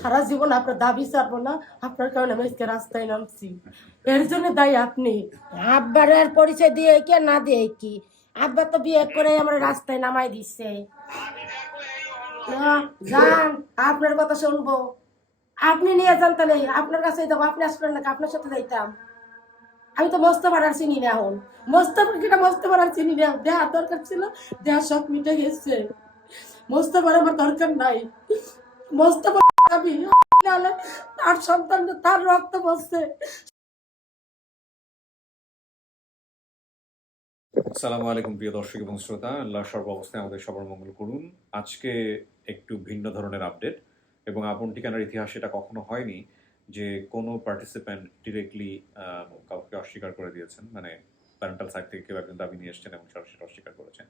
সারা জীবন আপনার দাবি ছাড়বো না, আপনার কারণে আমি আজকে রাস্তায় নামছি, এর জন্য দায়ী আপনি। আব্বার আর পরিচয় দিয়ে কি আর না দিয়ে কি? আব্বা তো বিয়ে করে আমার রাস্তায় নামাই দিচ্ছে। যান, আপনার কথা শুনবো। আপনি নিয়ে যান, তাহলে আপনার কাছেই যাবো। আপনি আসবেন নাকি? আপনার সাথে যাইতাম। আমি তো মোস্তফার আর চিনি না এখন। মোস্তফার আর চিনি না। দেহার দরকার ছিল, দেহার সব মিটে গেছে। মোস্তফার আমার দরকার নাই। মোস্তফা আমি নাহলে তার সন্তান, তার রক্ত বসছে। আসসালামু আলাইকুম প্রিয় দর্শক এবং শ্রোতা, আল্লাহ সর্বাবস্থায় আমাদের সবার মঙ্গল করুন। আজকে একটু ভিন্ন ধরনের আপডেট, এবং আপন ঠিকানার ইতিহাস এটা কখনো হয়নি যে কোনো পার্টিসিপ্যান্ট ডিরেক্টলি কাউকে অস্বীকার করে দিয়েছেন, মানে প্যারেন্টাল সাইড থেকে কেউ একজন দাবি নিয়ে এসছেন এবং সরাসরি অস্বীকার করেছেন।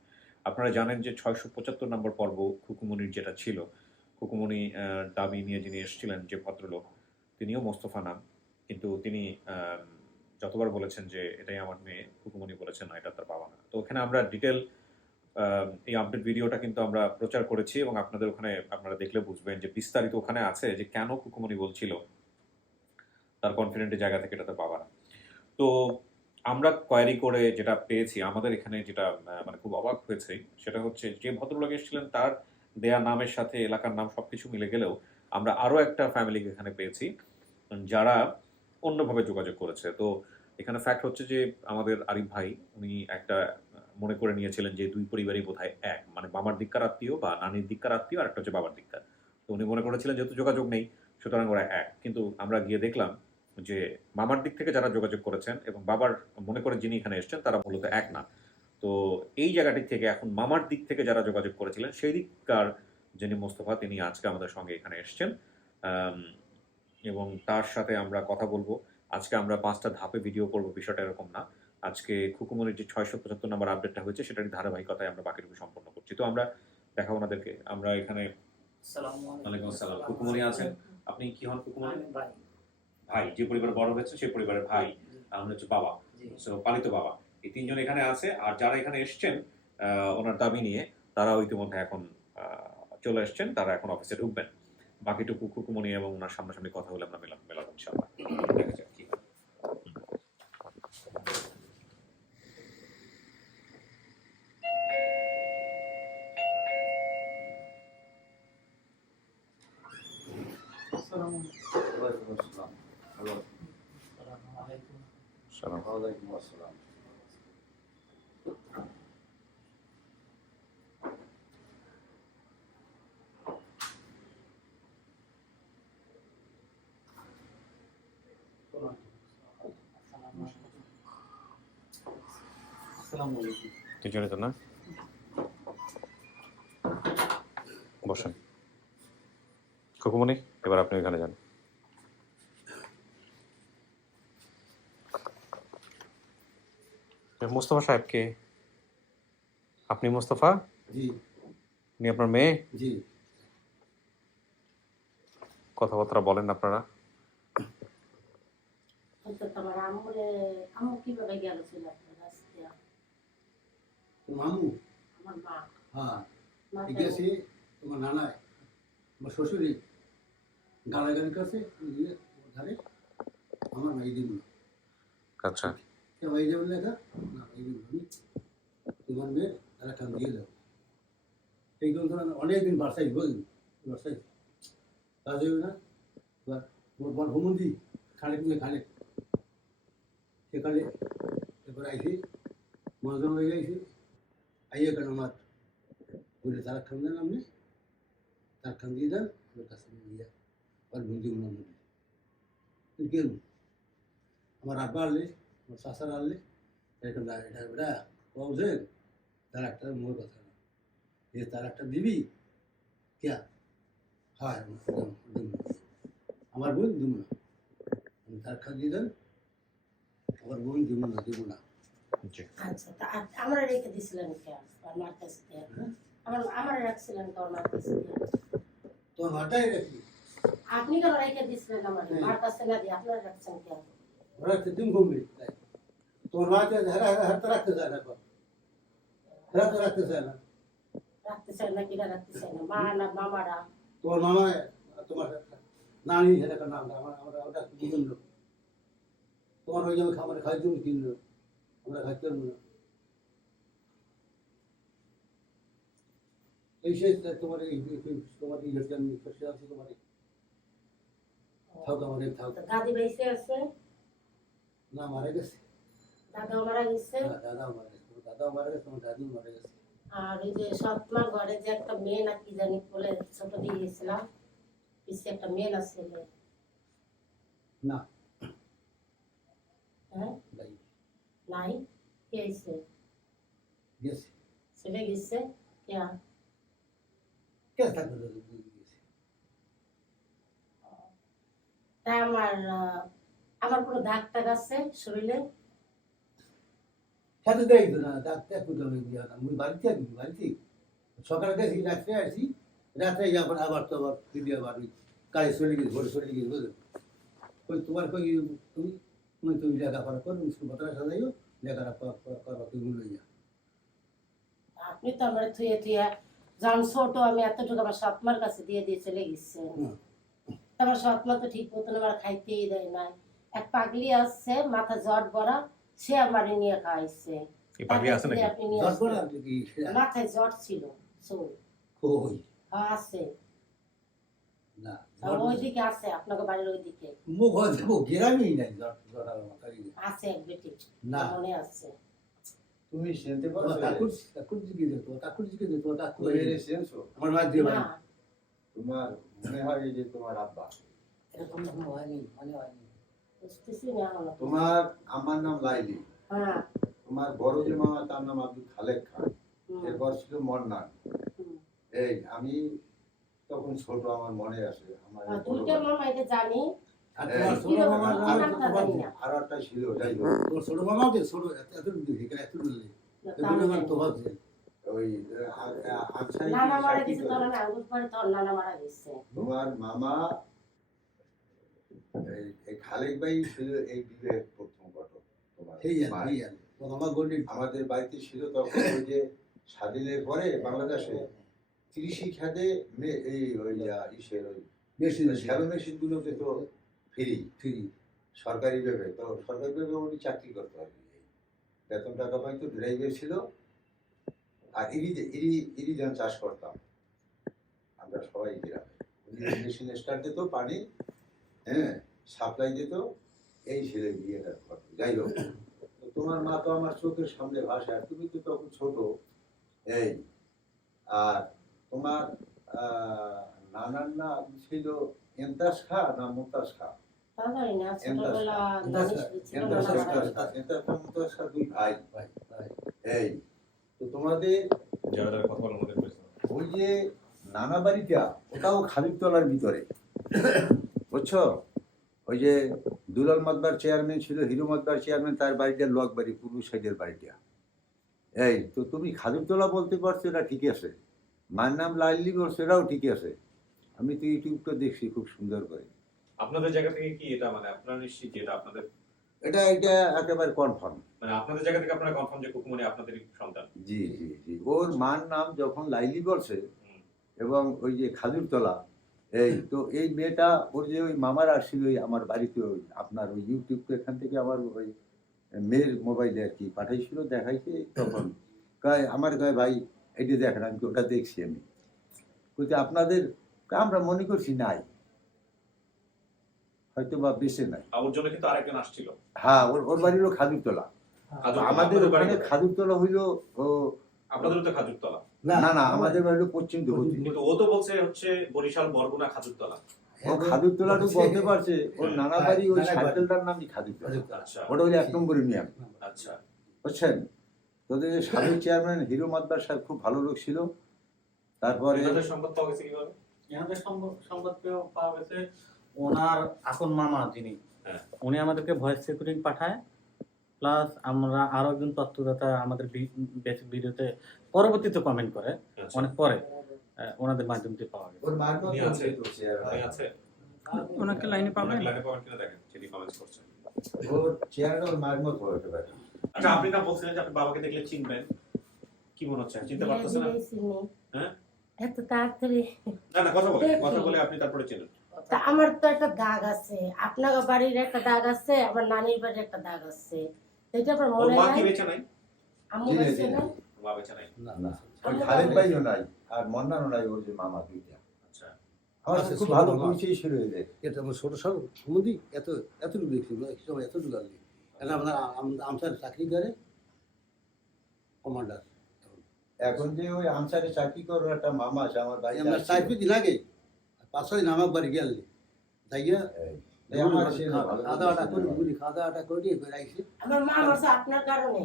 আপনারা জানেন যে 675 নম্বর পর্ব খুকুমনির যেটা ছিল, খুকুমনি দাবি নিয়ে যিনি এসেছিলেন যে ভদ্রলোক, তিনিও মোস্তফা নাম, কিন্তু তিনি যতবার বলেছেন যে এটাই আমার মেয়ে, খুকুমনি বলেছেন না, এটা তার বাবা না। তো ওখানে আমরা ডিটেল এই আপডেট ভিডিওটা কিন্তু আমরা প্রচার করেছি, এবং আপনাদের ওখানে আপনারা দেখলে বুঝবেন যে বিস্তারিত ওখানে আছে যে কেন খুকুমনি বলছিল তার কনফিডেন্টের জায়গা থেকে এটা তার বাবা না। তো আমরা কোয়ারি করে যেটা পেয়েছি, আমাদের এখানে যেটা মানে খুব অবাক হয়েছে সেটা হচ্ছে যে ভদ্রলোক এসেছিলেন তার দেয়া নামের সাথে এলাকার নাম সবকিছু মিলে গেলেও আমরা আরও একটা ফ্যামিলিকে এখানে পেয়েছি যারা অন্যভাবে যোগাযোগ করেছে। তো এখানে ফ্যাক্ট হচ্ছে যে আমাদের আরিফ ভাই উনি একটা মনে করে নিয়েছিলেন যে দুই পরিবারই বোধহয় এক, মানে মামার দিককার আত্মীয় বা নানির দিককার আত্মীয়, আর একটা হচ্ছে বাবার দিককার। তো উনি মনে করেছিলেন যেহেতু যোগাযোগ নেই সুতরাং ওরা এক, কিন্তু আমরা গিয়ে দেখলাম যে মামার দিক থেকে যারা যোগাযোগ করেছেন এবং বাবার মনে করে যিনি এখানে এসছেন তারা মূলত এক না। তো এই জায়গাটি থেকে এখন মামার দিক থেকে যারা যোগাযোগ করেছিলেন সেই দিককার যিনি মোস্তফা, তিনি আজকে আমাদের সঙ্গে এখানে এসছেন, এবং তার সাথে আমরা কথা বলবো। আজকে আমরা 5টা ধাপে ভিডিও করব, বিষয়টা এরকম না। আজকে খুকুমনির যে 675 নম্বর আপডেটটা হয়েছে সেটারই ধারাবাহিকতায় আমরা বাকিটুকু সম্পন্ন করছি। তো আমরা দেখাবো ওনাদেরকে। আমরা এখানে ওয়ালাইকুম আসসালাম। খুকুমনি আছেন, আপনি কি হন খুকুমনি? ভাই, যে পরিবারে বড় হয়েছে সেই পরিবারের ভাই, আমরা হচ্ছে বাবা, পালিত বাবা। এই তিনজন এখানে আছে, আর যারা এখানে এসছেন ওনার দাবি নিয়ে, তারাও ইতিমধ্যে এখন চলে এসছেন, তারা এখন অফিসে ঢুকবেন। বাকিটুকু খুকুমনি এবং ওনার সামনাসামনি কথা বলে আমরা মেলাবো ইনশাআল্লাহ। দেখা যাক কি হয়। তিনজনে তো না, বসেন। খুকুমনি, এবার আপনি এখানে যান। মোস্তফা সাহেবকে, আপনি মোস্তফা? জি। উনি আপনার মেয়ে? জি। কথাবার্তা বলেন আপনারা? আম্মু কিভাবে গেল ছিল মামু? আমার মা। হ্যাঁ, ঠিক আছে। তোমার নানায়, আমার শ্বশুরই গালাগালি করছে, ধারে আমার ভাই দিব না। আচ্ছা, ভাই যাবেন লেখা না, ভাই দিব আমি তোমার মেয়ে তারা কান দিয়ে দাও। এই কথা অনেকদিন বাসাই বুঝলি, বাসাই কাজ হবে না। বল হোমন্দি খালেক মিলে খালেক সেখানে এবার আইসি মহাজন হয়ে গেছি। আইয়া কেন আমার বলে তারা খান দেন, আপনি তার খান দিয়ে দেন, ওর কাছে ইয়া আর বন্দি মনে মনে কেন আমার আব্বা আনলে, আমার শাশার আনলে এরকম এটা বেটা বুঝেন, তার একটা মোর কথা না, যে তার একটা দিবি ক্যা হয় আমার বোন দিব না, আমি তার খান দিয়ে দেন, আমার বোন দিব না। আচ্ছা, তা আমরা রেখে দিছিলেন কেন আমার কাছে? আমার রাখছিলেন তো আমার কাছে? তোমার মাটাই রাখি, আপনি কেন রেখে দিছিলেন আমার মার কাছে না দিয়ে আপনারা রাখছেন কেন? রাখতে দিন ঘুমবে তোমার মাকে হাতে রাখতে চায় না, রাখতে চায় না। রাখতে চাই না, কিনা রাখতে চাই না? মা না মামারা? তোমার মামা তোমার না আমি সেটা নাম আমরা আমরা ওটা বুঝুন না তোমার ওই জমি খামারে খাই তুমি কিনলো আমরা খাইতে পারবো না এই সে তোমার এই তোমার ইয়েতে আমি ফেসে আছি তোমার থাক আমার থাক তো দাদি বেঁচে আছে, না মারা গেছে দাদাও মারা গেছে। দাদাও মারা গেছে দাদাও মারা গেছে তোমার দাদিও মারা গেছে আর ওই যে সৎমার ঘরে যে একটা মেয়ে না কি জানি বলে ছোট দিয়ে গেছিলাম, পিছিয়ে একটা মেয়ে না ছেলে। না হ্যাঁ নাই নাই, কে হয়েছে? গেছে ছেলে গেছে কে? কে থাকবে গেছে তা আমার কোনো দাগ টাগ আছে শরীরে? সাথে দেয় তো না ডাক্তার কোথাও আমি বাড়িতে আছি বাড়িতে সকালে গেছি রাত্রে আসি রাত্রে আবার আবার তো আবার ফিরে আবার ওই কাজে চলে গেছি ঘরে চলে গেছি বুঝলেন ওই তোমার কই তুমি তুমি তুমি লেখাপড়া করো স্কুল পত্রা সাজাইও লেখাপড়া করো তুমি লইয়া আপনি তো আমার থুয়ে থুয়ে যখন ছোট আমি এতটুকু আমার সৎমার কাছে দিয়ে দিয়ে চলে গেছেন। আমার সৎমা তো ঠিক মতন আমার খাইতেই দেয় নাই। এক পাগলি আসছে মাথা জট ভরা, সে আমার নিয়ে খাইছে। এই পাগলি আছে নাকি? আপনি নিয়ে দশ বড় আসবেন। আপনি কি মাথায় জট ছিল, চুল কই আছে, না আর ওইদিকে আছে, আপনাকে বাড়ির ওইদিকে মুখ হচ্ছে গেরামেই নাই জটার মাথা আছে এক বেটি, না মনে আছে। তুমি শুনতে তোমার পারছো ঠাকুর ঠাকুর জিকে দিত ঠাকুর জিকে দিত ঠাকুর তুমি শুনছো আমার মা দিয়ে না তোমার মনে হয় এই যে তোমার আব্বা এরকম তো হয়নি মনে হয়নি বুঝতেছি না আমরা। তোমার আমার নাম লাইলি হ্যাঁ তোমার বড় যে মামা তার নাম আব্দুল খালেক খান হুম, এরপর ছিল মন্নান হুম। এই আমি তখন ছোট আমার মনে আছে আমার আর এই বড় দুইটা ভাই। মামা এটা জানি, আর তোমার ছোট মামার নাম জানি না। আরো একটা ছিল যাই হোক তোমার ছোট মামাও যে ছোট এত দিকে এত দিলে তাও এগুলো আমার জানি। তো ভাবছে ওই আনসারি নানা মারা গেছে তখন আমি আঙ্গুর পরে তোর নানা মারা গেছে। তোমার মামা এই খালেক ভাই ছিল এই বিলের প্রথম ঘটক তোমার সেই আর মায়ের। এই আর তো আমার গন্ডি আমাদের বাড়িতে ছিল তখন ওই যে স্বাধীনের পরে বাংলাদেশে কৃষি খাতে এই ওই ইসের ওই বেশি শ্যালো মেশিন গুলোতে তো ফ্রি ফ্রি সরকারি ভাবে তো সরকারি ভাবে উনি চাকরি করতে আর কি বেতন টাকা পাইতো ড্রাইভার ছিল আর ইরিধান চাষ করতাম আমরা সবাই গ্রামে উনি মেশিন স্টার্ট দিত পানি হ্যাঁ সাপ্লাই দিত এই ছেলে বিয়েটার ঘটনা যাই হোক তো তোমার মা তো আমার চোখের সামনে ভাষা আর তুমি তো তখন ছোট এই আর তোমার নানার নাম ছিল এন্তাস খা না মুতাস খা তা জানি না, এন্দাজ ছোটবেলা এন্দাজ জানিস ছিল এন্দাজ নানা এন্দাজ মারা গেছে। এন্তাস খা মুতাস খা দুই ভাই ভাই ভাই এই তো তোমাদের যারা যারা কথা বলার মধ্যে পেয়েছে ওই যে নানা বাড়িটা ওটাও খালিদতলার ভিতরে বুঝছো ওই যে দুলাল মাতবার চেয়ারম্যান ছিল হিরো মাতবার চেয়ারম্যান তার বাড়িটা লোকবাড়ি পূর্ব সাইডের বাড়িটা এই তো তুমি খালিদতলা বলতে পারছো এটা ঠিক আছে মায়ের নাম লাইলি বলছো এটাও ঠিক আছে আমি তো ইউটিউবটা দেখছি খুব সুন্দর করে আপনাদের জায়গা থেকে কি এটা মানে আপনারা নিশ্চিত যে এটা আপনাদের এটা একেবারে কনফার্ম মানে আপনাদের জায়গা থেকে আপনারা কনফার্ম যে কুকুমনি আপনাদেরই সন্তান? জি জি জি ওর মার নাম যখন লাইলি বলছে হুম। এবং ওই যে খাজুরতলা এই তো এই মেয়েটা ওর যে ওই মামার আসছিল ওই আমার বাড়িতে ওই আপনার ওই ইউটিউব এখান থেকে আমার ওই মেয়ের মোবাইলে আর কি পাঠাইছিল দেখাইছে তখন কয় আমার কয় ভাই এটি দেখেন আমি তো ওটা দেখছি আমি বলতে আপনাদের আমরা মনে করছি নাই হয়তো বা বেঁচে নাই আর ওর জন্য কিন্তু আরেকজন আসছিল। হ্যাঁ ওর বাড়ি হলো খাজুরতলা খাজুরতলা, আমাদের আপনাদের বাড়ি ওখানে কোথায়? খাজুরতলা হইলো ও আপনাদেরও তো খাজুরতলা, না না আমাদের বাড়ি হলো পশ্চিম দেবতী কিন্তু ও তো বলছে হচ্ছে বরিশাল বরগুনা খাজুরতলা। ও খাজুরতলাটা বলতে পারছে ওর হ্যাঁ, নানা বাড়ি ওই নানা বাড়ি। সার্কেলটার নামই খাজুরতলা আচ্ছা ওটা হলো 1 নম্বর ইউনিয়ন আচ্ছা। বুঝছেন তোদের যে সাবেক চেয়ারম্যান হিরো মাতবার সাহেব খুব ভালো লোক ছিল তারপরে আপনাদের সম্পদ পাওয়া গেছে কিভাবে? আমাদের সংবাদ পাওয়া গেছে ওনার আপন মামা যিনি হ্যাঁ। উনি আমাদেরকে ভয়েস রেকর্ডিং পাঠায় প্লাস আমরা আরো একজন তথ্যদাতা আমাদের বেসিক ভিডিওতে পরবর্তীতে কমেন্ট করে আচ্ছা। অনেক পরে ওনাদের মাধ্যম দিয়ে পাওয়া গেছে ওর মার উনি মতো আছে? তো চেয়ারম্যান উনি আছে? ওনাকে লাইনে পাবেন ওনাকে লাইনে পাবেন কিনা দেখেন, যিনি কমেন্টস করছেন। ওর চেয়ারটা ওর মার মতো হতে পারে আচ্ছা, আপনি না বলছিলেন যে আপনি বাবাকে দেখলে চিনবেন, কি মনে হচ্ছে চিনতে ধীরে পারতেছেন না? ধীরে চিনি। হ্যাঁ? এত তাড়াতাড়ি না না কথা বলে দেখি। কথা বলে আপনি তারপরে চিনেন। কথা তা আমার তো একটা দাগ আছে, আপনার বাড়ির একটা দাগ আছে, আমার নানির বাড়ির একটা দাগ আছে, এটা আপনার ওর মনে মা নাই? কি বেঁচে নাই? আম্মু জি, বেঁচে জি, না? জি। মা বেঁচে নাই। না না ওই খালেদ ভাইও নাই আর মন্নানও নাই, ওর যে মামা দুইটা। আচ্ছা। আমার আচ্ছা, খুব ছোট ভালো মামা। পরিচয় ছিল এদের। এটা আমার ছোট সম্বন্ধী এতটুকু দেখছি এক সময় এতটুকু আসলি এখন আমরা আমসার চাকরি করে কমান্ডার এখন যে ওই আনসারে চাকরি করার একটা মামা আছে আমার বাড়ি আমরা 4 দিন আগে 5-6 দিন আমার বাড়ি গেলি যাইয়া আমার সে ভালো খাওয়া দাওয়াটা করে ঘুরি খাওয়া দাওয়াটা করে দিয়ে বের আইছি আমার মা মারছে আপনার কারণে।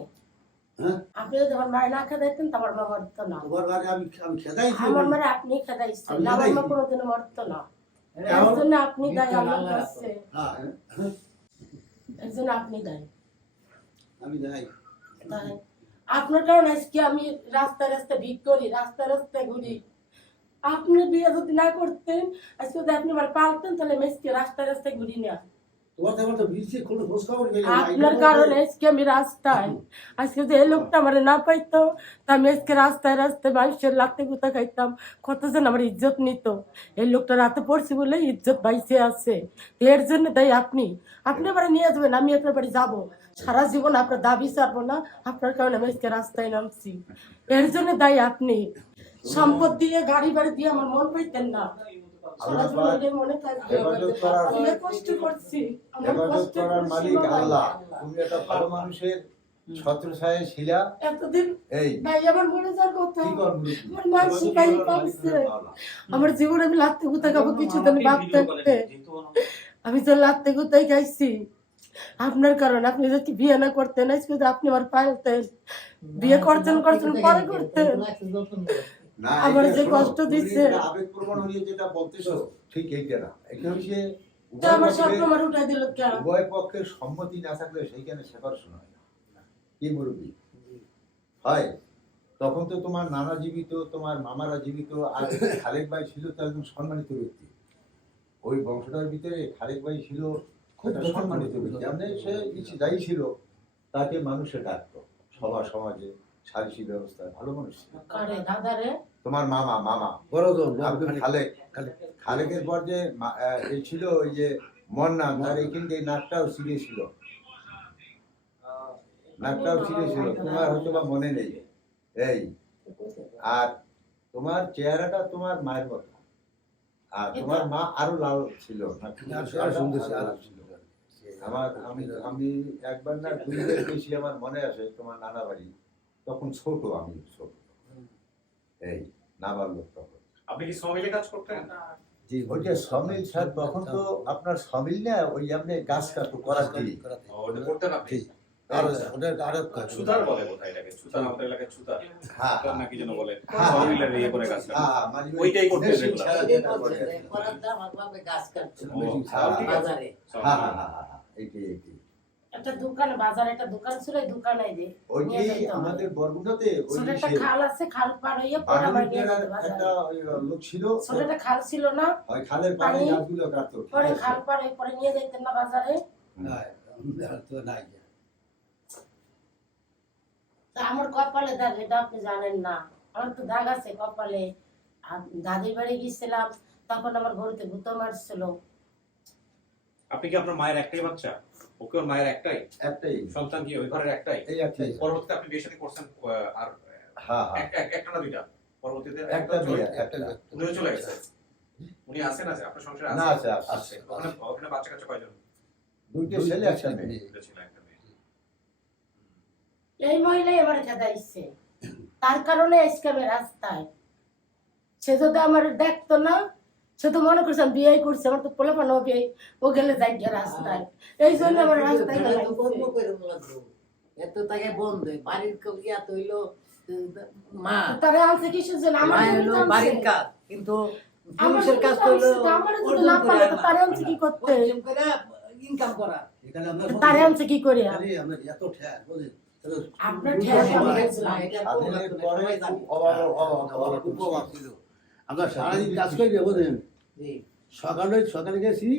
হ্যাঁ আপনি যদি আমার মায়ের না খেদাইতেন তো আমার মা মরতো না। তোমার বাড়ি আমি খেদাইছি আমার মারে আপনি খেদাইছেন, আমি আমার মা খেদাইছি। কোনোদিনও মরতো না। এর এখন- জন্য আপনি দায়ী আমার কাছে, হ্যাঁ এর জন্য আপনি দায়ী। আমি যাই তাই আপনার কারণে আজকে আমি রাস্তায় রাস্তায় ভিক করি, রাস্তায় রাস্তায় ঘুরি। আপনি বিয়ে যদি না করতেন, আজকে যদি আপনি আমার পালতেন, তাহলে আমি আজকে রাস্তায় রাস্তায় ঘুরি না। তোমার তো বিলছে কোনো খোঁজ খবর গেলে আপনার কারণে আজকে আমি রাস্তায়, আজকে যে এই লোকটা আমার না পাইতো, তা আমি আজকে রাস্তায় রাস্তায় মানুষের লাতে গুতা খাইতাম, কতজন আমার ইজ্জত নিত। এই লোকটা রাতে পড়ছি বলে ইজ্জত বাইসে আছে। এর জন্য তাই আপনি আবার নিয়ে যাবেন, আমি আপনার বাড়ি যাবো, সারা জীবন আপনার দাবি ছাড়বো না। আপনার কারণে আমি আজকে রাস্তায় নামছি, এর জন্য তাই আপনি সম্পদ দিয়ে গাড়ি বাড়ি দিয়ে আমার মন পাইতেন না। সারা জীবন এটাই মনে থাকবে। হেফাজত করার আমি কষ্ট করছি, আমার হেফাজত কষ্টের করার কোনো মালিক সীমা নাই। আল্লাহ। তুমি একটা ভালো মানুষের ছত্রছায়ায় ছিলা। এতদিন এই ভাই আমার মনে যার কথা, কি করবি? আমার মানসিক ভাই পাচ্ছে, আমার জীবনে আমি লাত্তে গুতা খাবো কিছুদিন বাপ থাকতে, আমি তো লাত্তে গুতাই খাইছি আপনার কারণে। আপনি যদি বিয়ে না করতেন, আজকে যদি আপনি আমার পালতেন, বিয়ে করতেন পরে করতেন। না, আমার এটা যে শোনো, কষ্ট তুমি দিচ্ছে। এটা আবেগপ্রবণ হয়ে যেটা বলতেছো ঠিক এইটা না। এটা হচ্ছে তো আমার স্বপ্ন আমার উঠাই দিল কেন? উভয় পক্ষের সম্মতি না থাকলে সেইখানে সেপারেশন হয় না। কি মুরব্বী হয়? তখন তো তোমার নানা জীবিত, তোমার মামারা জীবিত, আর খালেক ভাই ছিল তো একজন সম্মানিত ব্যক্তি। ওই বংশটার ভিতরে খালেক ভাই ছিল একটা সম্মানিত ব্যক্তি। মানে সে কিছু যাই ছিল, তাকে মানুষে ডাকতো সমাজে সালিশি ব্যবস্থায় ভালো মানুষ ছিল। আরে দাদারে, তোমার মামা বড়জন আব্দুল খালেকের পর যে এ ছিল ওই যে মন্নান, তার এইখান থেকে নাকটাও ছিঁড়েছিল, তোমার হয়তো বা মনে নেই। এই আর তোমার চেহারাটা তোমার মায়ের মতো, আর তোমার মা আরো লাল ছিল, আমি একবার না দুইবার গেছি, আমার মনে আছে তোমার নানা বাড়ি, তখন ছোট, আমি ছোট, এই নাবার লোক তখন। আপনি কি শ্রমিকে কাজ করতেন? ওইটা সমিল স্যার, তখন তো আপনার সমিল না, ওই আপনি গাছ কাটো করা করি। ওটা করতেন আপনি? ছুতার বলে বোধহয় এটাকে, ছুতার, আমাদের এলাকায় ছুতার। হ্যাঁ, ছুতার নাকি যেন বলে, হ্যাঁ, শ্রমিকের ইয়ে করে কাজ করে। হ্যাঁ, মানে ওই ওইটাই করতেন মেশিন regular। ছাড়া যেটা করে। ও, তাও ঠিক আছে। হ্যাঁ, হ্যাঁ, হ্যাঁ, হ্যাঁ, এইটি। একটা দোকান, বাজারে একটা দোকান ছিল, এই দোকানে যে ওইটি আমাদের বরগুনাতে ওই ছোট যে একটা খাল আছে, খাল পার হইয়া পরে আমার নিয়ে যেত একটা বাজারে। ওই লোক ছিল, ছোট একটা খাল ছিল না, ওই খালের পানি পানি, গাছগুলো কাটতো, ঠিক পরে আছে? খাল পার হয়ে পরে নিয়ে যেতেন না বাজারে। তা আমার কপালে দাগ, এটা আপনি জানেন না। আমার তো দাগ আছে কপালে। আর দাদির বাড়ি গেছিলাম, তখন আমার গরুতে ভূত মারছিল। আপনি কি আপনার মায়ের একটাই বাচ্চা? ওকে ওর মায়ের একটাই একটাই, সন্তান, কি ওই ঘরের একটাই? এই একটাই। পরবর্তীতে আপনি বিয়ে শাদী করছেন, আর হ্যাঁ, হ্যাঁ, একটা না দুইটা? পরবর্তীতে একটা বিয়ে, একটা। উনিও চলে গেছে। উনি আছেন, আছে আপনার সংসারে? না, আছে, আছে, আছে। ওখানে বাচ্চা কাচ্চা কয়জন? দুইটা ছেলে একটা মেয়ে। দুটো ছিল, একটা মেয়ে। এই মহিলাই আমার খেদাইছে, তার কারণে আজকে আমি রাস্তায়। সে যদি আমার দেখতো না, সে তো মনে করছে আমি বিয়ে করছি, আমার তো পোলাপান বিয়ে, ও গেলে যাই গিয়ে রাস্তায়। এই জন্য আমার রাস্তায় এত টাকা বন্ধ বাড়ির ইয়া তো হইলো মা তারা আনছে কিসের জন্য? আমার মা জন্য হইলো আনছে। বাড়ির কাজ, কিন্তু আমার পুরুষের কাজ তো হইলো আমার যদি না পারে তো তারে আনছে কি করতে? ইনকাম করা। এখানে আমরা তারে আনছে কি করে? আমরা এত ঠেক বুঝলেন আপনার ঠেক আমি না, দেখছিলাম। এটা স্বাধীনের পরে খুব অভাব ছিল। আমরা সারাদিন কাজ করি বুঝলেন, জি, সকালে গেছি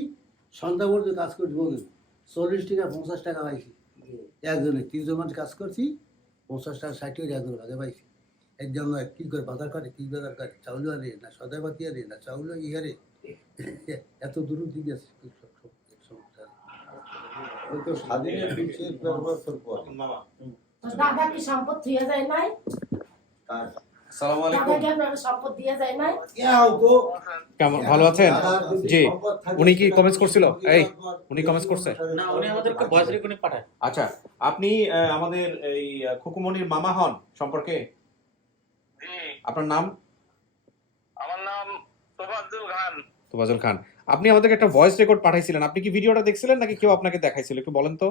সন্ধ্যা পর্যন্ত কাজ করছি বুঝলেন, 40 টাকা 50 টাকা পাইছি জি। একজনে, 30 জন কাজ করছি, 50 টাকা 60 টাকা একজনে ভাগে পাইছি। একজন কি করে বাজার করে, কি বাজার করে, চাউল আনে না সদাপাতি আনে না চাউল ইহারে এত দূর দিকে সমস্যা ওই তো স্বাধীনের পিছিয়ে 10 বছর পর তো দাদা কি সম্পদ দিয়ে যায় নাই? তার আসসালামু দাদা আলাইকুম। কি আপনার সম্পদ দিয়ে যায় নাই? ইয়াও তো কেমন ভালো আছেন? দাদার যদি জি। সম্পদ থাকে, উনি কি সেটা comments করছিল? বিয়ে এই, হওয়ার পর উনি comments করছে? না, উনি আমাদেরকে ভয়েস রেকর্ডিং পাঠায়। আচ্ছা, আপনি আমাদের এই খুকুমনির মামা হন সম্পর্কে? জি, আপনার নাম? আমার নাম তোফাজ্জল খান। তোফাজ্জল খান। আপনি আমাদেরকে একটা ভয়েস রেকর্ড পাঠাইছিলেন। আপনি কি ভিডিওটা দেখছিলেন নাকি কেউ আপনাকে দেখাইছিল? একটু বলেন তো।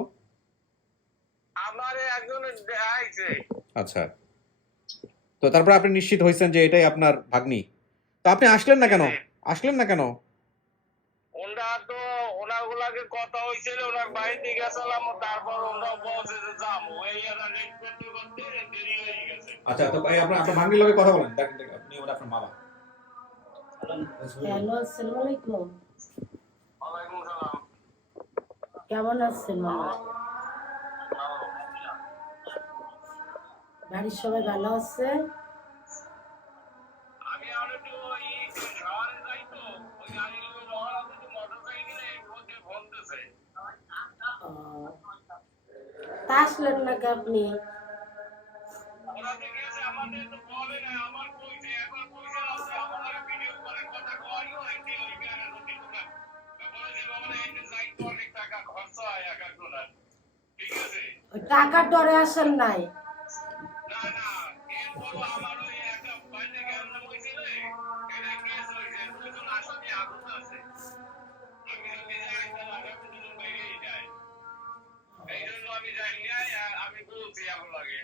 আমারে একজনের দেখাইছে। আচ্ছা, তো তারপর আপনি নিশ্চিত হয়েছেন যে এটাই আপনার ভাগ্নি। তো আপনি আসলেন না কেন? আসলেন না কেন? ওনারা তো ওনাগুলাকে কথা হয়েছিল, ওনার বাড়িতে গেছিলাম, তারপর ওনারা বলছে যে যাবো, এই এরা রেট করতে করতে দেরি হয়ে গেছে। আচ্ছা, তো এই আপনার আপনার ভাগ্নির লগে কথা বলেন। দেখেন দেখেন, আপনি ওটা আপনার মামা। হ্যালো, আসসালামু আলাইকুম। ওয়ালাইকুম সালাম। কেমন আছেন মামা? ভালো। বাড়ির সবাই ভালো আছে? আমি আর একটু ওই শহরে যাই তো, ওই গাড়িগুলো মহারাজ একটু মোটরসাইকেলে ওকে বলতেছে। ও, তা আসলেন নাকি আপনি? ওনাকে গেছে আমাদের তো বলে না, আমার কইছে, একবার কইছে আপনি আমাদের ভিডিও করে কথা কয়, একটি ওই গাড়ি রুটি দোকান। বলেছে বাবা না, এতে যাই তো অনেক টাকা খরচ হয় এক একজনের। ঠিক আছে? ওই টাকার ডরে আসেন নাই? না না, এরপরও আমার ওই একটা বাইরে গ্যাঞ্জাম হয়েছিল, এটা কেস হয়েছে, দুজন আসামি আগুন আছে। আমি যদি যাই তাহলে আগামী দুজন বাইরেই যায়। এই জন্য আমি যাই নাই, আমি বলছি এখন লাগে।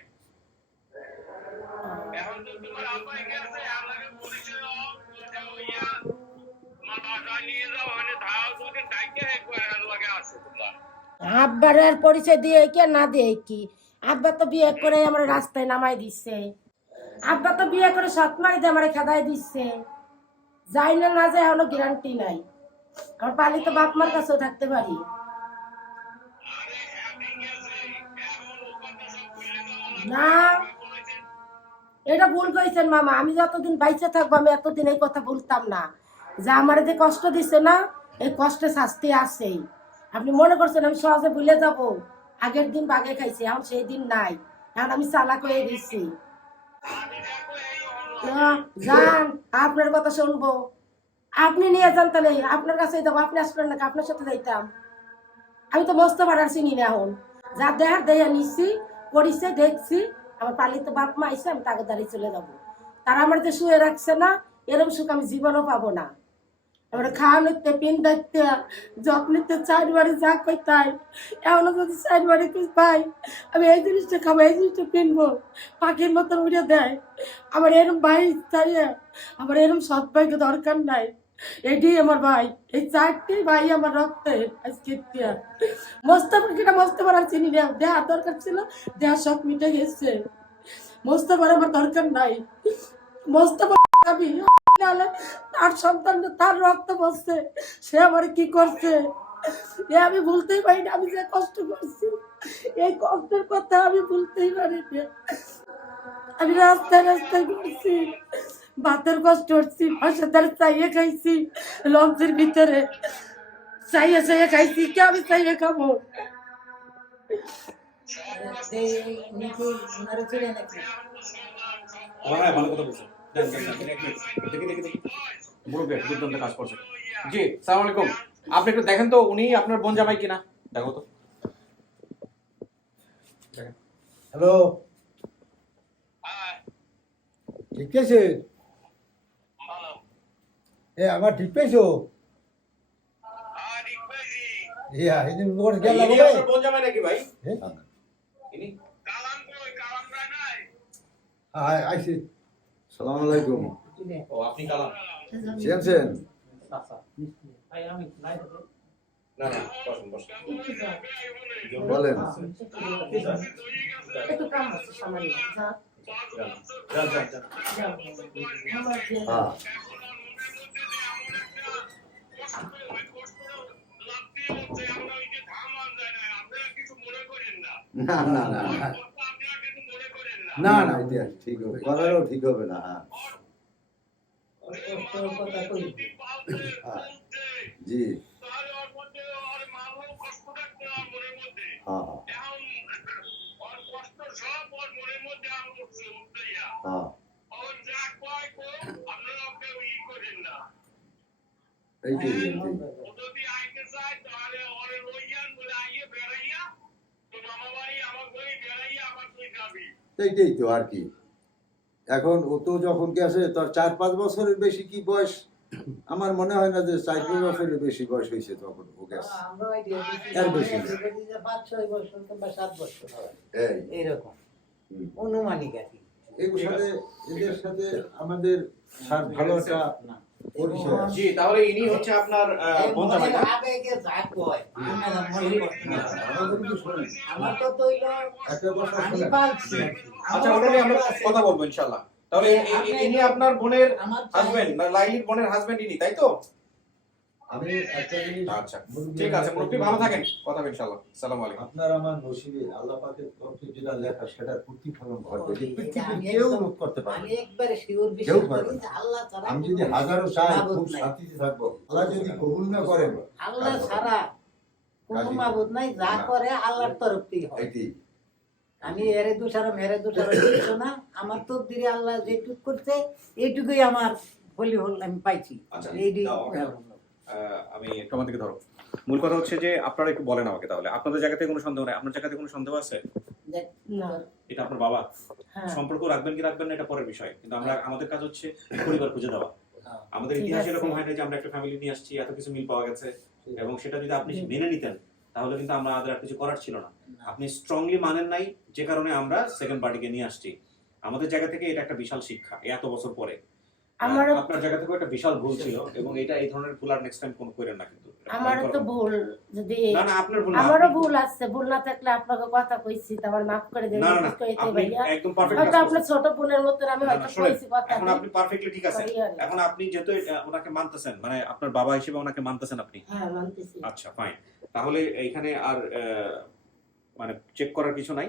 এখন তো তোমার আব্বাই গেছে, আমাকে বলেছিল যে ওইয়া তোমার বাসায় নিয়ে যাও, ওখানে ধাও দুদিন ডাইকে একবার লাগে আসো তোমার। আব্বার পরিচয় দিয়ে কি না দিয়ে কি? আব্বা তো বিয়ে করে আমার রাস্তায় নামাই দিচ্ছে। আব্বা তো বিয়ে করে সৎ মারি দিয়ে আমার খেদাই দিচ্ছে। যাই না না যায় এখনো গ্যারান্টি নাই। আমার পালিত বাপ মার কাছেও থাকতে পারি। আরে হ্যাঁ ঠিক আছে, এখন ও কথা সব ভুলে যাওয়া না, বলেছে। এটা ভুল করেছেন মামা। আমি যতদিন বাইচে থাকবো আমি এতদিন এই কথা বলতাম না। যে আমার যে কষ্ট দিচ্ছে না, এই কষ্টে শাস্তি আছেই। আপনি মনে করছেন আমি সহজে ভুলে যাব? আগের দিন বাগে খাইছি, এখন সেই দিন নাই। এখন আমি চালাক হয়ে গেছি। আমি দেখো এই যান, আপনার কথা শুনবো। আপনি নিয়ে যান তাহলে, আপনার কাছে যাবো। আপনি আসবেন নাকি? আপনার সাথে যাইতাম। আমি তো মস্ত ভাড়ার চিনি না এখন। যা দেখার দেয়া নিচ্ছি, পড়িছে, দেখছি। আমার পালিত বাপ মা এসে আমি তাকে দাঁড়িয়ে চলে যাবো। তারা আমার যে শুয়ে রাখছে না, এরকম সুখ আমি জীবনও পাবো না। আমরা খাওয়ানোতে, পিন্দাইতে, যত্নিতে, চারবারে যা কই তাই। এমনও যদি চারবারে কিছু পাই, আমি এই জিনিসটা খাবো, এই জিনিসটা কিনবো, পাখির মতন উড়ে দেয়। আমার এরম ভাই চাইয়া, আমার এরম সৎ ভাইকে দরকার নাই। এটি আমার ভাই, এই চারটি ভাই আমার রক্তের। আজকে মোস্তাফাকিটা মোস্তফার আর চিনি না। দেহা দরকার ছিল, দেহা শখ মিটে গেছে। মোস্তফার আমার দরকার নাই। মোস্তফা আমি নাহলে তার সন্তান, তার রক্ত বসছে, সে আমার কি করছে এ আমি ভুলতেই পারি না। আমি যে কষ্ট করছি, এই কষ্টের কথা আমি ভুলতেই পারি না। আমি রাস্তায় রাস্তায় ঘুরছি, ভাতের কষ্ট করছি, পাশে ধারে চাইয়ে খাইছি, লঞ্চের ভিতরে চাইয়ে চাইয়ে খাইছি। কে আমি চাইয়ে খাবো? হ্যাঁ, ভালো কথা বলছেন। দেন, দেন, দেন, দেখি, দেখি, দেখি, দেখি। মুরব্বি, দুর্দান্ত কাজ করছে। জি, সালাম আলাইকুম। আপনি একটু দেখেন তো উনি আপনার বোন জামাই কিনা, দেখো তো। হ্যালো, হ্যাঁ, ঠিক আছে? ভালো। আমার ঠিক পেয়েছো? হ্যাঁ, ঠিক পেয়েছি। এই দিন মোর গেল ইনি আপনার বোন জামাই নাকি ভাই? ইনি? কালাম কই? কালাম যায় নাই? আইসি। সালাম আলাইকুম। ও, আপনি কালাম। শিয়াছেন? ভাই আমি নাই তো। না না, বসুন বসুন। বলেন। একটু কাম আছে সামান্য। যা, যান, যান, যান। যাও। আমার দিয়ে দাও। হ্যাঁ, না না না না না এটা ঠিক হবে, করারও ঠিক হবে না। হ্যাঁ ওর কথা কই। বলতে জি তাহলে ওর মধ্যে ওর মানব কষ্ট থাকতো ওর মনের মধ্যে হ্যাঁ হ্যাঁ এখন ওর কষ্ট সব ওর মনের মধ্যে আম করছে উঠতেইয়া হ্যাঁ ওর যা কয় আপনারা কেউ করেন না এইটাই ও যদি আইতে চায় তাহলে ওরে লইয়ান বলে আইয়ে বেড়াইয়া তো মামা বাড়ি আমার বাড়ি বেড়াইয়া আবার তুই যাবি এইটাই তো আর কি এখন ও তো যখন গেছে তার 4-5 বছরের বেশি কি বয়স আমার মনে হয় না যে 4-5 বছরের বেশি বয়স হয়েছে তখন ও গেছে আমরা ওই এর বেশি না। 5-6 বছর কিংবা 7 বছর হয় এই এরকম হুম। অনুমানিক আর কি এর সাথে এদের সাথে আমাদের ভালো একটা না পরিচয় আছে। জি, তাহলে ইনি হচ্ছে আপনার বোন জামাই না? আবেগে যা কয় আপনারা মনে করতে না। আমাদের কিন্তু শোনেন, আমার তো তৈল একটা কথা আমি শোনেন। পালছি আচ্ছা, ওটা নিয়ে আমরা কথা বলবো ইনশাআল্লাহ। তাহলে ইনি আপনার বোনের আমার হাজবেন্ড, লাইলির বোনের হাজবেন্ড ইনি, তাই তো? আমি একটা জিনিস আচ্ছা, মুরব্বি ঠিক আছে মুরব্বী, ভালো থাকেন, কথা হবে ইনশাআল্লাহ। আসসালামু আলাইকুম। আপনার আমার নসিবে আল্লাহ পাকের তরফে যেটা লেখা সেটার প্রতিফলন ঘটবে যে এটা পৃথিবীর আমি কেউ একদম- রোধ করতে পারবে আমি না। একবারে শিওর কেউ বিশ্বাস পারবে করি না। যে আল্লাহ ছাড়া আমি যদি কোনো হাজারো চাই মাবুদ খুব নাই। শান্তিতে থাকবো, আল্লাহ যদি কবুল না করেন আল্লাহ ছাড়া কোনো কাজী- মাবুদ নাই, যা না। করে আল্লাহর তরফ থেকে হয়। এটি আমি এরে দোষারম কিছু না, আমার তকদিরে আল্লাহ যেটুক করছে এইটুকুই আমার বলি হল আমি পাইছি। আচ্ছা, এইটাই দাও আমাকে। আমি একটু আমার দিকে ধরো। মূল কথা হচ্ছে যে আপনারা একটু বলেন আমাকে, তাহলে আপনাদের জায়গা থেকে কোনো সন্দেহ নাই? আপনার জায়গা থেকে কোনো সন্দেহ আছে? দেখ, না এটা আপনার বাবা, হ্যাঁ সম্পর্ক রাখবেন কি রাখবেন না এটা পরের বিষয়, কিন্তু আমরা আমাদের কাজ হচ্ছে পরিবার খুঁজে দেওয়া। আমাদের ঠিক ইতিহাসে আছে। এরকম হয় না যে আমরা একটা ফ্যামিলি নিয়ে আসছি, এত কিছু মিল পাওয়া গেছে, এবং সেটা যদি আপনি মেনে নিতেন তাহলে কিন্তু আমাদের আর কিছু করার ছিল না। আপনি স্ট্রংলি মানেন নাই, যে কারণে আমরা সেকেন্ড পার্টিকে নিয়ে আসছি। আমাদের জায়গা থেকে এটা একটা বিশাল শিক্ষা, এত বছর পরে। আমারও আপনার জায়গা থেকে একটা বিশাল ভুল ছিল, এবং এটা এই ধরনের ভুল আর নেক্সট টাইম কোন করেন না কিন্তু। এটা আমারও তো ভয়ঙ্কর। ভুল, যদি না না, আপনার ভুল না, আমারও আপনি- ভুল আছে, ভুল না থাকলে আপনাকে কথা কইছি, তো আমার মাফ করে দেন। না না না, কইতে আপনি ভাইয়া একদম পারফেক্ট হয়তো কাজ আপনার করছেন। ছোট বোনের মতন আমি না, হয়তো না, শোনেন, কইছি কথা এখন আপনি পারফেক্টলি ঠিক আছে। এখন আপনি যেহেতু ওনাকে মানতেছেন, মানে আপনার বাবা হিসেবে ওনাকে মানতেছেন আপনি, হ্যাঁ মানতেছি। আচ্ছা ফাইন। তাহলে এইখানে আর মানে চেক করার কিছু নাই।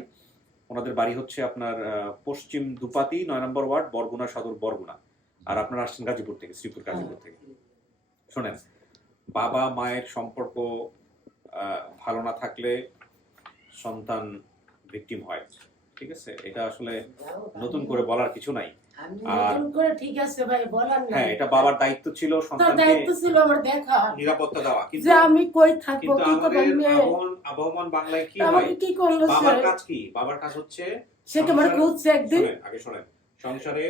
ওনাদের বাড়ি হচ্ছে আপনার পশ্চিম দুপাতি 9 নম্বর ওয়ার্ড, বরগুনা সদর, বরগুনা। আর আপনারা আসছেন গাজীপুর থেকে, শ্রীপুর গাজীপুর থেকে। শোনেন, বাবা মায়ের সম্পর্ক ভালো না থাকলে সন্তান ভিকটিম হয়, ঠিক আছে? এটা আসলে নতুন করে বলার কিছু নাই। আমি আর নতুন করে ঠিক আছে ভাই, বলার না। হ্যাঁ, এটা বাবার দায়িত্ব ছিল তার সন্তানকে দায়িত্ব ছিল আমার দেখা, নিরাপত্তা দেওয়া, কিন্তু যে আমি কই থাকবো, কিন্তু কি করবো, আমাদের মেয়ে আবহমান বাংলায় কি হয়, আমাকে কি করলো সে? বাবার কাজ কি? বাবার কাজ হচ্ছে সে কি আমার সংসারে- খুঁজছে একদিন? শোনেন, আগে শোনেন, সংসারে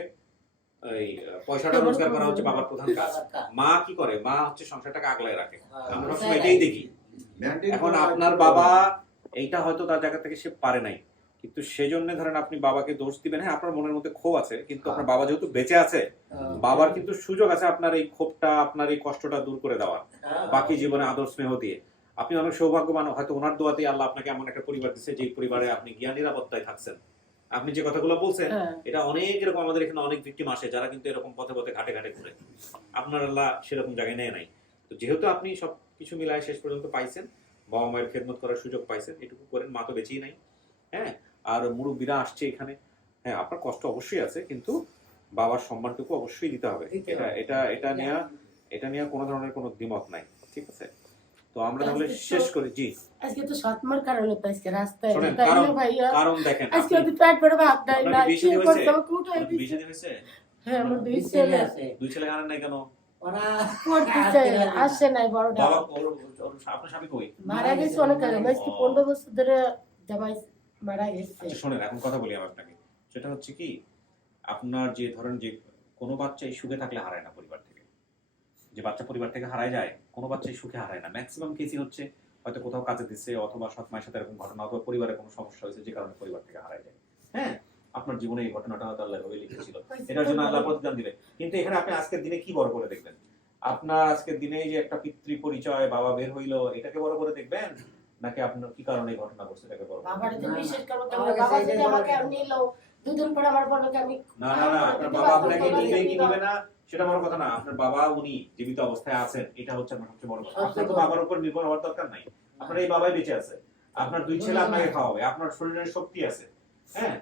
এই পয়সাটা রোজগার করা হচ্ছে বাবার প্রধান কাজ। মা কি করে? মা হচ্ছে সংসারটাকে আগলায় রাখে। আমরা সবসময় এটাই দেখি। এখন আপনার বাবা এইটা হয়তো তার জায়গা থেকে সে পারে নাই, কিন্তু সেজন্য ধরেন আপনি বাবাকে দোষ দিবেন। হ্যাঁ, আপনার মনের মধ্যে ক্ষোভ আছে, কিন্তু আপনার বাবা যেহেতু বেঁচে আছে, বাবার কিন্তু সুযোগ আছে আপনার এই ক্ষোভটা, আপনার এই কষ্টটা দূর করে দেওয়ার, বাকি জীবনে আদর স্নেহ দিয়ে। আপনি অনেক সৌভাগ্যবান, হয়তো ওনার দোয়াতেই আল্লাহ আপনাকে এমন একটা পরিবার দিচ্ছে যে পরিবারে আপনি জ্ঞান নিরাপত্তায় থাকছেন। আপনি যে কথাগুলো বলছেন, হ্যাঁ। এটা অনেক এরকম আমাদের এখানে অনেক ভিকটিম আসে যারা কিন্তু এরকম পথে পথে ঘাটে ঘাটে ঘুরে। আপনার আল্লাহ সেরকম জায়গায় নেয় নাই। তো যেহেতু আপনি সবকিছু মিলায় শেষ পর্যন্ত পাইছেন, বাবা মায়ের খেদমত করার সুযোগ পাইছেন, এটুকু করেন। মা তো বেঁচেই নাই, হ্যাঁ, আর মুরব্বীরা আসছে এখানে। হ্যাঁ, আপনার কষ্ট অবশ্যই আছে, কিন্তু বাবার সম্মানটুকু অবশ্যই দিতে হবে। এটা এটা এটা নিয়ে কোনো ধরনের কোনো দ্বিমত নাই, ঠিক আছে? তো আমরা তাহলে শেষ করি। জি, আজকে তো সৎমার কারণে তো আজকে রাস্তায়, শোনেন, তাই না কারণ- ভাইয়া? কারণ দেখেন, আজকে ওদের পেট ভরে ভাত দেয় আপনার না, কি বিয়ে কি শাদী করতে হয়েছে? হবে, কোথায় আপনার বিয়ে দিছে? শাদী হয়েছে? হ্যাঁ, আমার দুই ছেলে ছেলে আছে দুই ছেলে আনেন নাই কেন? ওরা পড়তেছে, আসে নাই বড়টা। বাবা আপনার স্বামী কই? মারা গেছে অনেক আগে, আজকে 15 বছর ধরে জামাই মারা গেছে। আচ্ছা শোনেন, এখন কথা বলি আমি আপনাকে। সেটা হচ্ছে কি, আপনার যে ধরেন যে কোনো বাচ্চাই সুখে থাকলে হারায় না পরিবার থেকে। যে বাচ্চা পরিবার থেকে হারায় যায়, কোনো বাচ্চাই সুখে হারায় না। ম্যাক্সিমাম কেসই হচ্ছে হয়তো কোথাও কাজে দিচ্ছে, অথবা সৎ মায়ের সাথে এরকম ঘটনা, অথবা পরিবারে কোনো সমস্যা হয়েছে যে কারণে পরিবার থেকে হারায় যায়। হ্যাঁ, আপনার জীবনে এই ঘটনাটা হয়তো আল্লাহ ভাবে লিখেছিল, এটার জন্য আল্লাহ প্রতিদান দিবে। কিন্তু এখানে আপনি আজকের দিনে কি বড় করে দেখবেন? আপনার আজকের দিনে যে একটা পিতৃ পরিচয়, বাবা বের হইলো, এটাকে বড় করে দেখবেন, নাকি আপনার কি কারণে এই ঘটনা ঘটছে এটাকে বড় করে বাবার দেখবেন? তো বিশেষ করে বাবা যদি আমাকে আর নিলো, দুদিন পর আমার বলকে আমি না না না, আপনার বাবা আপনাকে নিবে কি নিবে না সেটা বড় কথা না। আপনার বাবা উনি জীবিত অবস্থায় আছেন, এটা হচ্ছে আমার সবচেয়ে বড় কথা। আপনার তো বাবার উপর নির্ভর হওয়ার দরকার নাই। আপনার এই বাবাই বেঁচে আছে, আপনার দুই ছেলে আপনাকে খাওয়াবে, আপনার শরীরের শক্তি আছে। হ্যাঁ,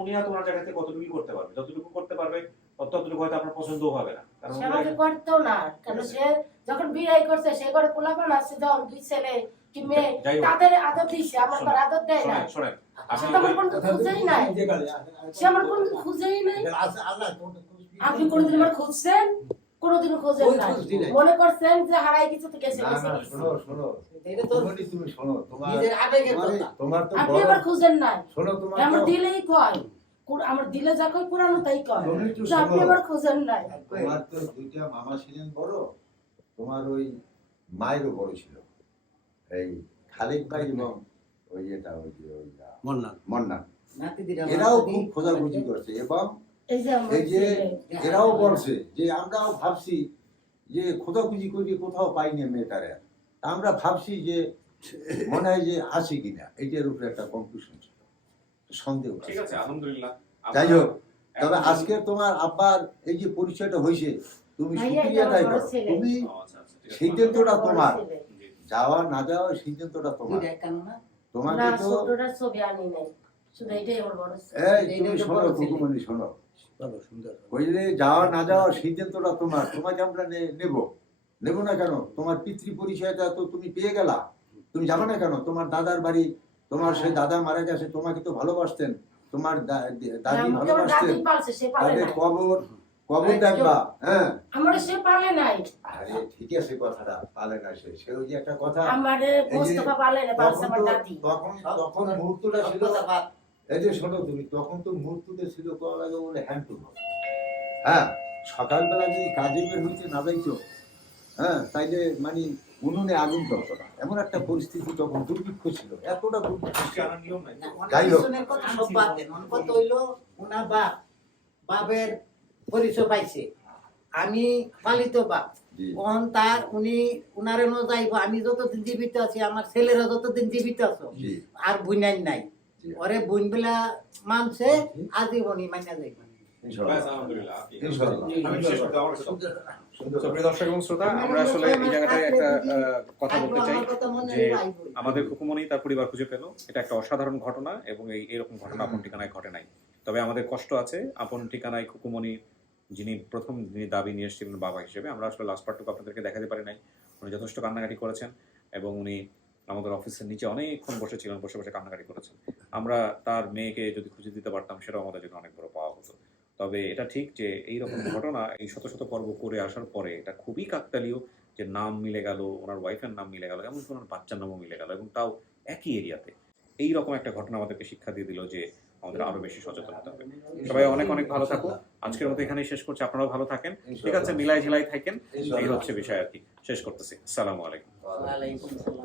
উনি তোমার জায়গা থেকে কতটুকু করতে পারবে, যতটুকু করতে পারবে ততটুকু হয়তো আপনার পছন্দ হবে না, কারণ সে আমাকে করতো না, কারণ সে যখন বিয়ে করছে সে ঘরে পোলাপান আছে, যখন দুই ছেলে কি মেয়ে যাই হোক। তাদের আদর দিচ্ছে, আমার তো আর আদর দেয় না। শোনেন শোনেন সে তো আমার কোনো খুঁজেই নাই, সে আমার কোনো খুঁজেই নাই। আল্লাহ আপনি কোনোদিন আমার খুঁজছেন? কোনোদিনও খোঁজেন ওই নাই। খোঁজ দিলেন। মনে করছেন যে হারাই কিছু তো গেছে না গেছে না গেছে। শোনো শোনো এটা তোর তুমি শোনো তোমার নিজের আবেগের কথা। তোমার তো আপনি বড় আবার খুঁজেন নাই, শোনো তোমার আমার তো দিলেই কয়, আমার দিলে যা কয় পুরানো তাই কয়, তুমি একটু কিন্তু আপনি শোনো। আবার খুঁজেন নাই। তোমার তো দুইটা মামা ছিলেন বড়, তোমার ওই মায়েরও বড় ছিল, এই খালিদ ভাই এবং ওই এটা ওই যে ওই মন্না, নাতিদিরা এরাও খুব খোঁজাখুঁজি করছে এবং এই যে আমার এই যে ছেলে, এরাও বলছে যে আমরাও ভাবছি যে খোঁজাখুঁজি করে কোথাও পাইনি মেয়েটারে, আমরা ভাবছি যে মনে হয় যে আছে কিনা, এইটার উপরে একটা কনফিউশন ছিল, সন্দেহ আছে। ঠিক আছে আলহামদুলিল্লাহ। যাই হোক, আপনার- তবে এখন- আজকে তোমার আব্বার এই যে পরিচয়টা হয়েছে, তুমি ভাইয়া, শুক্রিয়া এটা আদায় আমার করো। বড় ছেলে। তুমি ও, আচ্ছা, আচ্ছা, ঠিক আছে। সিদ্ধান্তটা বড় তোমার, ছেলে। জি। যাওয়া না যাওয়ার সিদ্ধান্তটা তোমার। দুইটা কেন না? তোমাকে না, তো ছোটটার ছবি আনি নাই, শুধু এটাই আমার বড় ছেলে। এই তুমি এইটা শোনো বড় ছেলে। কুকুমনি শোনো, ভালো সুন্দর বুঝলে, যাওয়া না যাওয়ার সিদ্ধান্তটা তোমার, তোমাকে আমরা নেব না কেন? তোমার পিতৃ পরিচয়টা তো তুমি পেয়ে গেলা, তুমি যাবে না কেন? তোমার দাদার বাড়ি, তোমার সেই দাদা মারা গেছে, তোমাকে তো ভালোবাসতেন, তোমার দাদি আমাকে আমার ভালোবাসতেন, দাদি পালছে, সে পালে তাদের নাই। কবর দেখবা, হ্যাঁ। আমার সে পালে নাই, আরে ঠিক আছে, কথাটা পালে না সে ওই যে একটা কথা, আমার এই যে মোস্তফা পালে না, পালছে আমার দাদি। তখন মুহূর্তটা ছিল, কথা বাদ। এই যে শোনো তুমি, তখন তো মুহূর্তটা ছিল করা লাগে বলে হ্যান্ড টু, হ্যাঁ, সকালবেলা যদি কাজে বের হইতে না যাইতো, হ্যাঁ, তাইলে মানে উনুনে আগুন জ্বলতো না, এমন একটা পরিস্থিতি তখন, দুর্ভিক্ষ ছিল, এতটা দুর্ভিক্ষ ছিল। আনার নিয়ম নাই। না, ওনার যাই হোক। পিছনের কথা সব বাদ দেন। ওনার কথা হইলো ওনার বাপের পরিচয় পাইছে, আমি পালিত বাপ, জি। তখন তার উনারে ন যাইব, আমি যতদিন জীবিত আছি, আমার ছেলেরা যতদিন জীবিত আছে, জি। আর বুইনাই নাই, জি। ওরে বুইন বেলা মানছে, আজীবনই মাইনা যাইব। ব্যাস, আলহামদুলিল্লাহ। ইনশাআল্লাহ। আমি শেষ করতে আমার সাথে- সুন্দর। তো প্রিয় দর্শক এবং শ্রোতা, আমরা আসলে এই জায়গাটায় একটা কথা বলতে চাই যে আমাদের কুকুমনি তার পরিবার খুঁজে পেল, এটা একটা অসাধারণ ঘটনা এবং এইরকম ঘটনা আপন ঠিকানায় ঘটে নাই। তবে আমাদের কষ্ট আছে, আপন ঠিকানায় কুকুমনি যিনি দাবি নিয়ে এসেছিলেন বাবা হিসেবে, আমরা আসলে লাস্ট পার্টটুকু আপনাদেরকে দেখাতে পারি নাই। উনি যথেষ্ট কান্নাকাটি করেছেন এবং উনি আমাদের অফিসের নিচে অনেকক্ষণ বসেছিলেন, বসে বসে কান্নাকাটি করেছেন। আমরা তার মেয়েকে যদি খুঁজে দিতে পারতাম, সেটাও আমাদের জন্য অনেক বড় পাওয়া হতো। তবে এটা ঠিক যে এইরকম ঘটনা এই শত শত পর্ব করে আসার পরে এটা খুবই কাকতালীয় যে নাম মিলে গেল, ওনার ওয়াইফের নাম মিলে গেল, এমনকি ওনার বাচ্চার নামও মিলে গেল, এবং তাও একই এরিয়াতে। এইরকম একটা ঘটনা আমাদেরকে শিক্ষা দিয়ে দিল যে আমাদের আরো বেশি সচেতন হতে হবে। সবাই অনেক অনেক ভালো থাকুন। আজকের মতো এখানেই শেষ করছি, আপনারাও ভালো থাকেন, ঠিক আছে, মিলাই ঝিলাই থাকেন, এই হচ্ছে বিষয় আর কি। শেষ করতেছি। আসসালামু আলাইকুম। ওয়ালাইকুম আসসালাম।